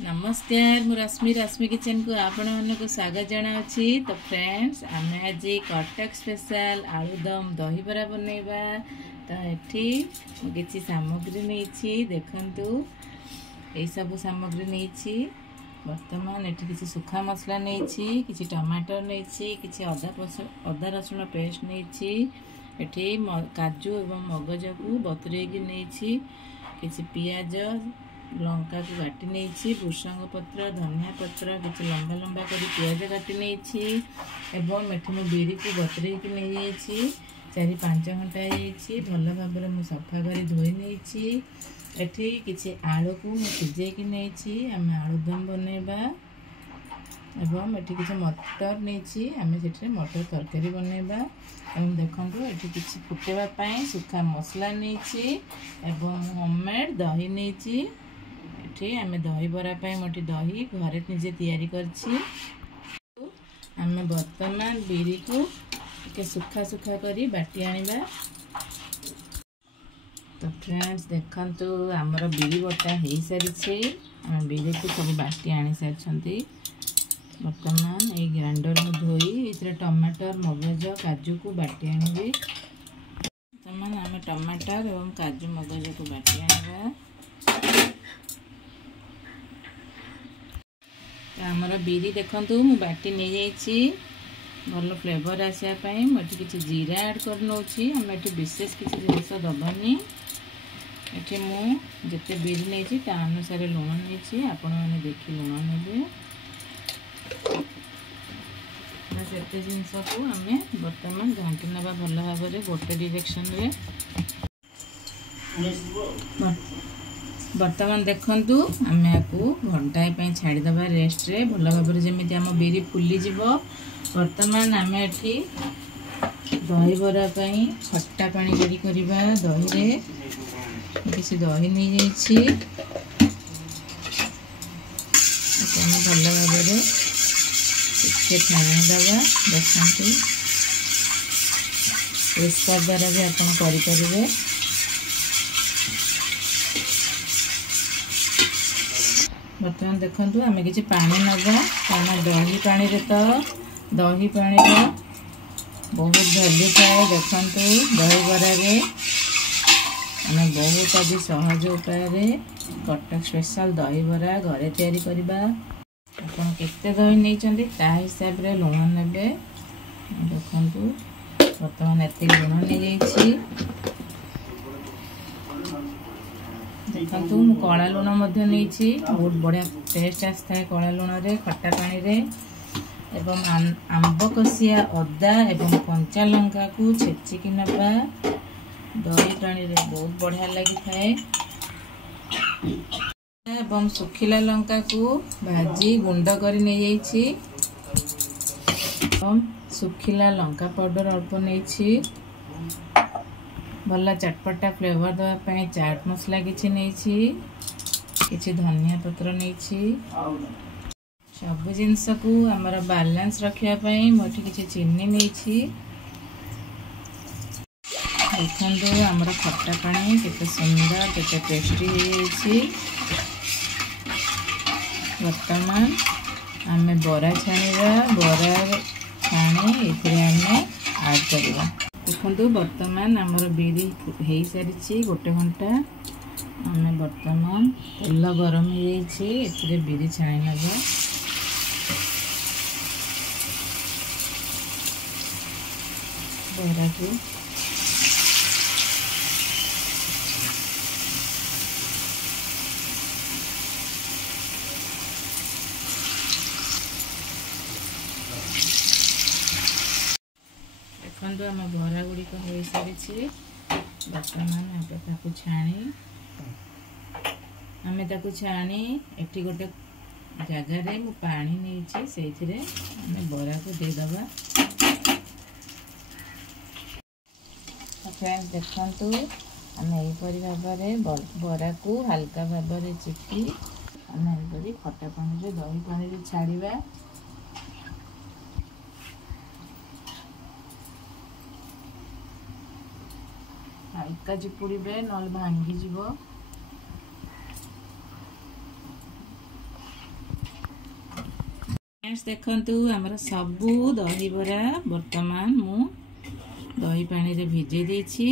नमस्कार मु रश्मि किचन को आपण को स्वागत जनावछि। तो फ्रेंड्स आमे आज कटक स्पेशल आलूदम दही बरा बनैबा। तो एठी किछि सामग्री नैछि देखंतु ए सब सामग्री नैछि। वर्तमान एठी किछि सुखा मसला नैछि, किछि टमाटर नैछि, किछि अदा रसुण पेस्ट नैछि। एठी काजू एवं मगज को बतुरे कि नैछि, किछि पियाज लंका को काटी नहीं, भृषंग पत्र धनिया पत्र किसी लंबा लंबा कर पियाज काटी नहीं एवं एठी मु बिरी को बतुरे कि नहीं 4-5 घंटा भल भाव में सफा कर धोई नहीं। एठी किसी आलू को सिझे कि नहीं आम आलूदम बनैबा एवं एठी किसी मटर नहीं आम से मटर तरकारी बनैबा। एवं देखो ये किसी फुटेबा सुखा मसला नहीं एवं होममेड दही नहीं। एठी आमे दही बरा पाई मोटी दही घरे निजे तैयारी करछि। आमे वर्तमान बिरी को के सुखा सुखा करी बाटी आनिबा। तो फ्रेंड्स देखंतु हमर बिरी बटा हेई सारिछि। आमे बिरी को सब बाटी आनी सारछंती। वर्तमान ए ग्राइंडर में धोई इतरे टमाटर मगज काजू को बाटी आनिबी। वर्तमान आमे टमाटर एवं काजू मगज को बाटी आनिबा। आमर बिरी देखंतु मु बाटी नहीं जाइछि भल फ्लेवर आसापाई मुझे किसी जीरा ऐड कर नौछि। आम एठी विशेष किसी जिनिस दबनी। एठी मु जते बिरी नहीं ता अनुसार लुण नहीं आपण मैंने देखी लुण नेबे। से जिनस को आम बर्तमान घाटी ना भल भाव में गोटे डायरेक्शन रे। वर्तमान देखंतु आम आपको घंटाए छाड़ीदबा रेस्ट रे भल भाव में जमी आम बिरी फुली जीव। वर्तमान आम एठी दही बरा खट्टा पानी रेडी करवा। दही रे किसी दही नहीं जाइछि भल भाव में छाणीदबा। देखंतु प्रेसर द्वारा भी आपन करें। बर्तमान देखंतु आमे किछि पानी नबा कारण दही पानी रे तो दही पानी रे बहुत वैल्यू थाए। देखंतु दही बरा रे आमे बहुत आज सहज उपाय रे कटक स्पेशल दही बरा घरे तैयारी करबा। आपन केते दही नै चंदी ता हिसाब रे लुण नेबे। देखंतु वर्तमान एते लुण नै जाइछि। देखंतु मु कला लुण मध्य नहीं बहुत बढ़िया टेस्ट आसता है कला लुण रे खट्टा पानी रे। एवं आंब कसिया अदा एवं कंचा लंका को छेचिकी नबा दही पानी रे बहुत बढ़िया लगी थाए। एवं सुखिला लंका को भाजी गुंड करी नहीं जाइछि एवं सुखिला लंका पाउडर अल्प नहीं भला चटपटा फ्लेवर देवाई चाट मसला किछि नहीं धनिया पत्र नहीं सब जिनस को आमर बैलेंस रखापी मुझे किसी चीनी नहीं। देखो आमर खट्टा पानी केते सुंदर केते टेस्टी हो। वर्तमान आमे बरा छाणीबा। बरा छाणी एथिरे आमे ऐड करबा। देखो वर्तमान आमर बिरी हो सारी गोटे घंटा। आम वर्तमान तेल गरम हो बिरी छाणी नबा। बरा को देखो आम बरा गुड़िक हो सारी। वर्तमान छाणी एटी गोटे जगार मु पानी नहीं से बरा को देदबा। फ्रेंड्स देखंतु आम यहीपरि भाव बरा को हल्का भाव में चिपी आम यहीपरि खट्टा पानी रे दही पानी रे छाड़ीबा। हल्का चिपुड़े ना भांगी जीव। फ्रेंड्स देखंतु हमर सबू दही बरा वर्तमान मु दही पानी रे भिजे देछि।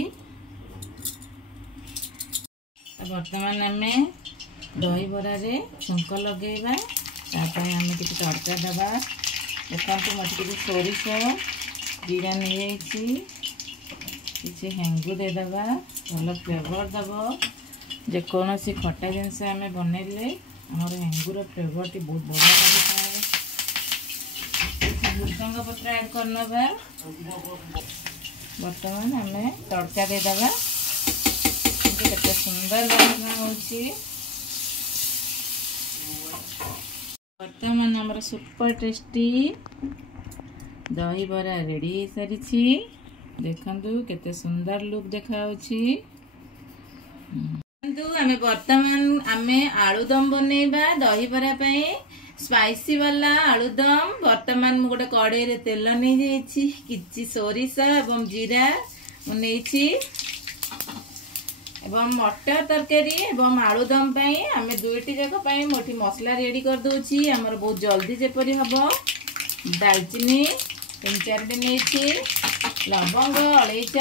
वर्तमान आमे दही बरा रे छुंक लगेबा तापर आमे किछि तड़का दबा। देखंतु मते किछि सोरिष जीरा नै जाइछि, किछि हेंगु दे दबा, भल फ्लेवर दबो। जे कोनोसी खट्टा जिनस आमे बनेले हमर हेंगुर फ्लेवर टी बहुत बढ़िया लागे। भृषंग पत्र ऐड करना बा। वर्तमान आमे तड़का दे दबा। केते सुंदर वासना होछि। वर्तमान हमर सुपर टेस्टी दही बरा रेडी हो सारिछि। देखंतु केते सुंदर लुक देखा होछि। आमे वर्तमान आमे आलूदम बनेबा दही बरा पई स्पाइसी वाला आलूदम। वर्तमान मु गोटे कड़े रे तेल नै जाइछि, किछि सोरिष एवं जीरा नेछि एवं मटर तरकारी एवं आलूदम पई आमे दुईटी जक पई मोठी मसला रेडी कर दोछि। हमर बहुत जल्दी जेपरि हबो। दालचीनी 3-4 नेछि, लवंग अलैच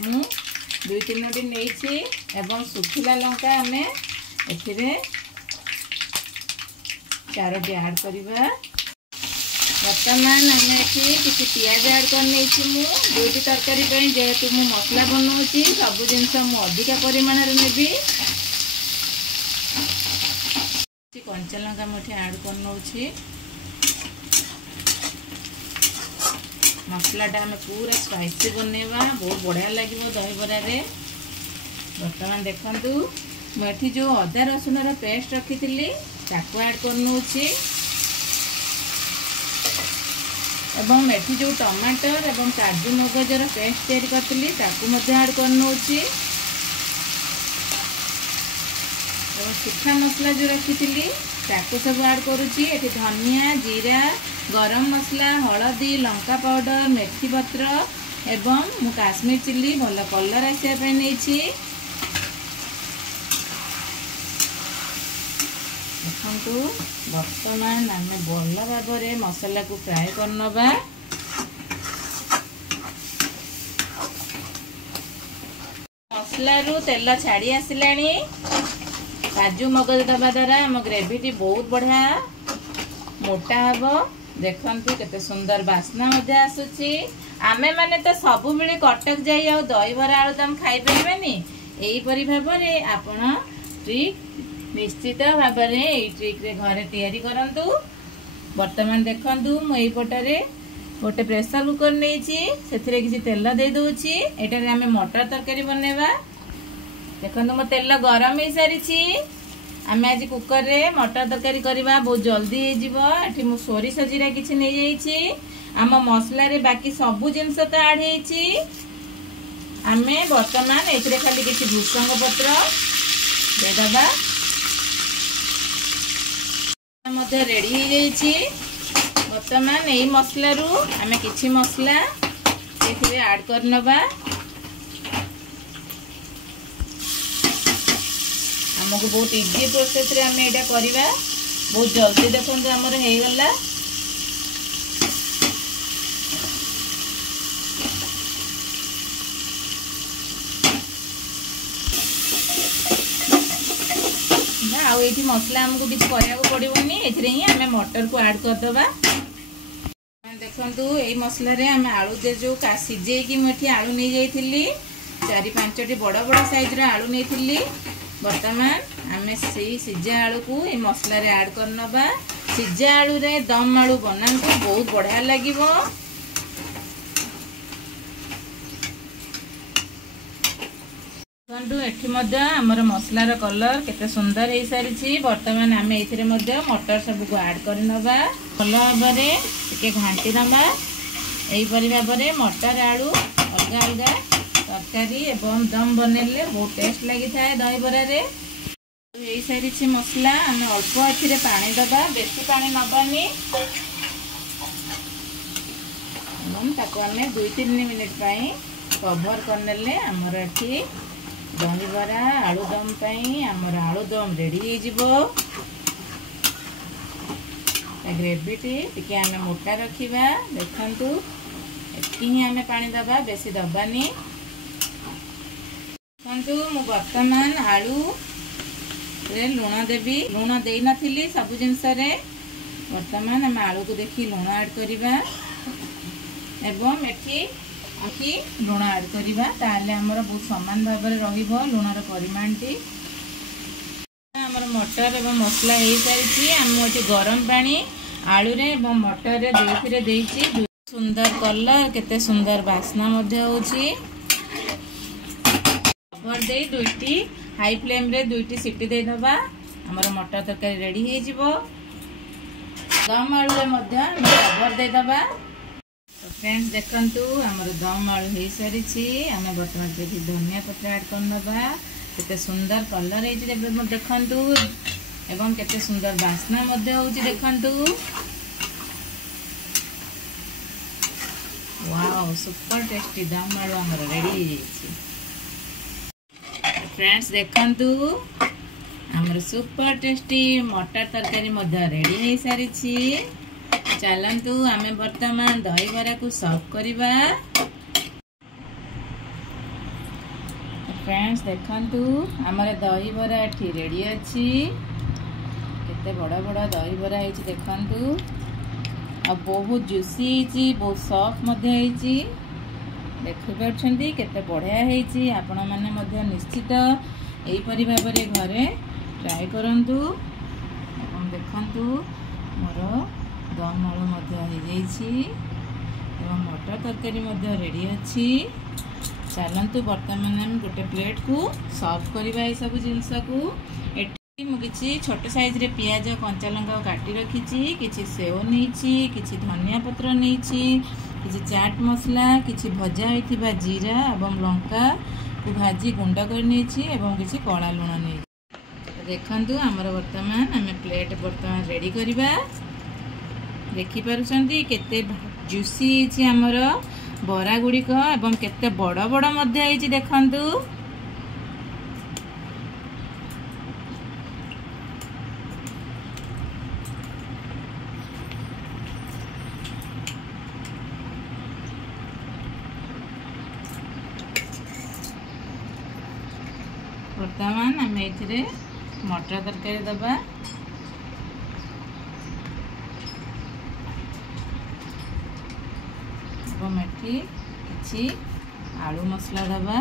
मु 2-3 नेछि एवं सुखिला लंका आमे एथिरे 4टी ऐड करिबा। वर्तमान आमे एठी किछि पियाज ऐड कर नेछि मु दुईटी तरकारी पई। जेहेतु मु मसला बनौछि सब जिंस मु अधिक परिमाण रे नेबी। किछि कंचा लंका मुठी ऐड कर नौछि। मसलाटा आमे पूरा स्पाइसी बनेबा, बहुत बढ़िया लागिबो दही बरा रे। वर्तमान देखंतु मेठी जो अदा रसुन रो पेस्ट रखिथिली ताको ऐड कर नौछि एवं मेठी जो टमाटर एवं काजू मगजर पेस्ट तैयारी करथिली ताको मध्ये ऐड कर नौछि एवं सुखा मसला जो रखिथिली ताको सब ऐड करूछि। एठी धनिया, जीरा, गरम मसला, हळदी, लंका पाउडर, मेथी पत्र एवं मु काश्मीर चिल्ली भल कलर आसिया पे नेछि। देखंतु वर्तमान आमे भल भाबरे मसला को फ्राई करनबा। मसला रु तेल छाड़ी आसिलानी। काजू मगज दबा द्वारा हम ग्रेवी टी बहुत बढ़िया मोटा हबो। देखंतु केते सुंदर बास्ना मध्ये आसुची। आमे माने तो सब बेले कटक जाई आ दही बरा आलूदम खाई परिबेनी। एही परि भाबरे आपण ट्रिक निश्चित भाबरे एही ट्रिक रे घरे तयारी करंतु। वर्तमान देखंतु मु एही पटरे गोटे प्रेशर कुकर नेछि, सेथिरे किछि तेल दे दोछि। एटारे आमे मटर तरकारी बनेबा। देखंतु मो तेल गरम हे सारिछि। आमे आज कुकर रे मटर तरकारी करबा, बहुत जल्दी हे जिवो। एठी मु सोरिष जीरा किछि नै जाइछि। आम मसला रे बाकी सब जिनस तो ऐड हेछि। आमे वर्तमान एथिरे खाली किछि भृषंग पत्र दे दबा। मध्ये रेडी हे जाइछि। वर्तमान एही मसला रु आमे किछि मसला एथिरे ऐड करनबा। हमको बहुत इजी प्रोसेस रे हमें एटा करिबा। बहुत जल्दी देखंतु हमर हे गला। ना आ एठी मसला हमको किछ करिया को पड़िबोनी। एथिरे ही हमें मटर को ऐड कर दबा। देखंतु एही मसला रे हमें आलू दे जो का सिजे की मठी आलू नै जाइथिली। 4-5टी बड़ बड़ साइज रो आलू नैथिली। वर्तमान आमे से सिजा आलू को ए मसला रे ऐड करनबा। सिजा आलू रे दम आलू बनांतु बहुत बढ़िया लागिबो। देखंतु एठी मध्ये हमर मसला रो कलर केते सुंदर हे सारिछि। वर्तमान आमे एथिरे मध्ये मटर सब को ऐड करनबा। भल भाबरे के घांटी नबा। एही परि भाबरे मटर आलू अलगा अलगा तरकारी एवं दम बनेले बहुत टेस्ट लगी थाए दही बरा रे। यही सारी मसला आम अल्प एथिरे पानी दबा, बेसी पानी नबानी। ताको आमे 2-3 मिनिट पाई कवर करनेले हमर एठी दही बरा आलूदम पाई हमर आलूदम रेडी हे जिवो। ग्रेवीटी टिके आमे मोटा रखिबा। देखंतु एति ही आमे पानी दबा, बेसी दबानी। देखंतु मु वर्तमान आलू रे लुण देबी। लुण देई नथिली सब जिंस रे। वर्तमान आमे आलू को देखि लुण ऐड करिबा एवं एठी आखि लुण ऐड करिबा। ताले हमर बहुत समान भाव रे रहिबो लुणर परिमाणटी। हमर मटर एवं मसला हे सारिछि। हम एठी गरम पानी आलू रे एवं मटर रे देथिरे देइछि। सुंदर कलर, केते सुंदर बास्ना मध्ये होछि। कवर दे दुईटी हाई फ्लेम रे दुईटी सीटी दे दबा। हमर मटर तरकारी रेडी हे जिवो। दम आलू रे मध्ये कवर दे दबा। तो फ्रेंड्स देखंतु हमर दम आलू हे सारिछि। हमें वर्तमान के धनिया पत्र ऐड करनबा। केते सुंदर कलर हे जे देखंतु एवं केते सुंदर बास्ना मध्ये होछि। देखंतु वाओ सुपर टेस्टी दम आलू हमर रेडी हे जाइछि। फ्रेंड्स देखंतु हमर सुपर टेस्टी मटर तरकारी मध्ये रेडी हे सारिछि। चलंतु आमे वर्तमान दही बरा को सर्व करिबा। फ्रेंड्स देखंतु हमर दही बरा एठी रेडी अछि। केते बड़ा बड़ा दही बरा हेछि देखंतु। आ बहुत जूसी हेछि, बहुत सॉफ्ट मध्ये हेछि। देखि परछंती केते बढ़िया हेछि। आपण माने मध्ये निश्चित एई परि भाबरे घरे ट्राई करंतु। एवं देखंतु मोर दम आलू मध्ये हे जाइछि एवं मटर तरकारी मध्ये रेडी अछि। चलंतु वर्तमान हम गोटे प्लेट को सर्व करिबा। ए सब जिंस को एठी मु किछि छोट साइज रे प्याज कंचा लंका काटी रखिछि। किछि सेव नेछि, किछि धनिया पत्र नेछि, किछि चाट मसला, किछि भजा होइथिबा जीरा एवं लंका को भाजी गुंड कर नेछि एवं किछि कळा लुण नै। देखंतु हमर वर्तमान हमें प्लेट वर्तमान रेडी करिबा। देखि पारुछंती केते जूसी हेछि हमर बरा गुडी को एवं केते बड़ बड़ मध्ये हेछि। देखंतु वर्तमान हमें एथिरे मटर तरकारी दबा। एठी किछि आलू मसला दबा।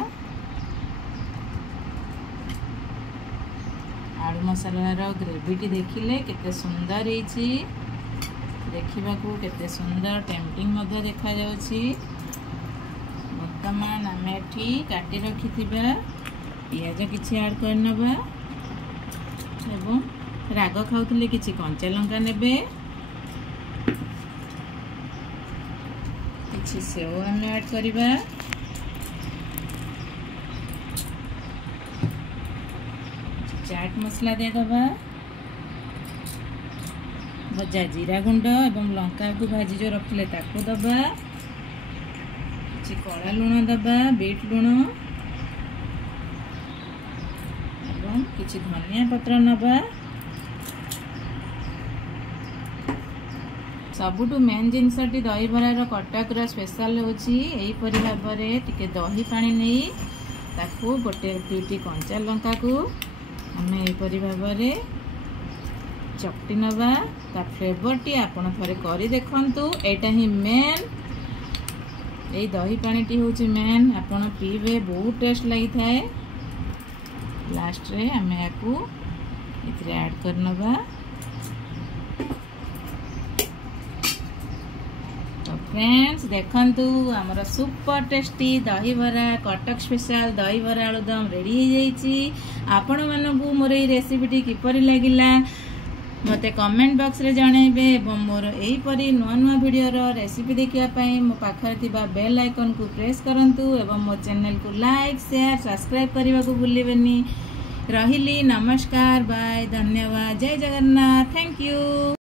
आलू मसला रो ग्रेवीटी देखिले केते सुंदर हेछि। देखिबा को केते सुंदर टेम्पटिंग मध्ये देखा जाउछि। वर्तमान हमें एठी काटी रखिथिबा पियाज किछि ऐड करनबा एवं राग खाउतले किछि कंचा लंका नेबे। किछि सेव हम ऐड करिबा। चाट मसला दे दबा। भजा जीरा गुंड एवं लंका को भाजी जो रखले ताको दबा। किछि कळा लुण दबा, बीट लुण एवं किछि धनिया पत्र नबा। सबुठु मेन जिनसटी दही बरार कटकर स्पेशल होची। एई परि भाबरे टिके दही पानी नहीं ताकू गोटे दुईटी कंचा लंका को हमें एई परि भाबरे चकटी नबा। ता फ्लेवर टी आपण थरे करी देखंतु। एटा ही मेन एई दही पानी टी होची मेन। आपण पीबे बहुत टेस्ट लागि थाए। लास्ट रे हमें याकू इतरे ऐड करनबा। फ्रेंड्स देखंतु हमर सुपर टेस्टी दही बरा कटक स्पेशल दही बरा आलूदम रेडी हो जाइछि। आपण मानकु मोर ए रेसिपीटी किपरि लागिला मते कमेंट बॉक्स रे जणाइबे एवं मोर एई परि नुआ नुआ वीडियो रो रेसिपी देखिया पई मो पाखर थिबा बेल आइकन को प्रेस करंतु एवं मो चैनल को लाइक शेयर सब्सक्राइब करबा को भूलिबेनी। रहिली नमस्कार बाय धन्यवाद जय जगन्नाथ थैंक यू।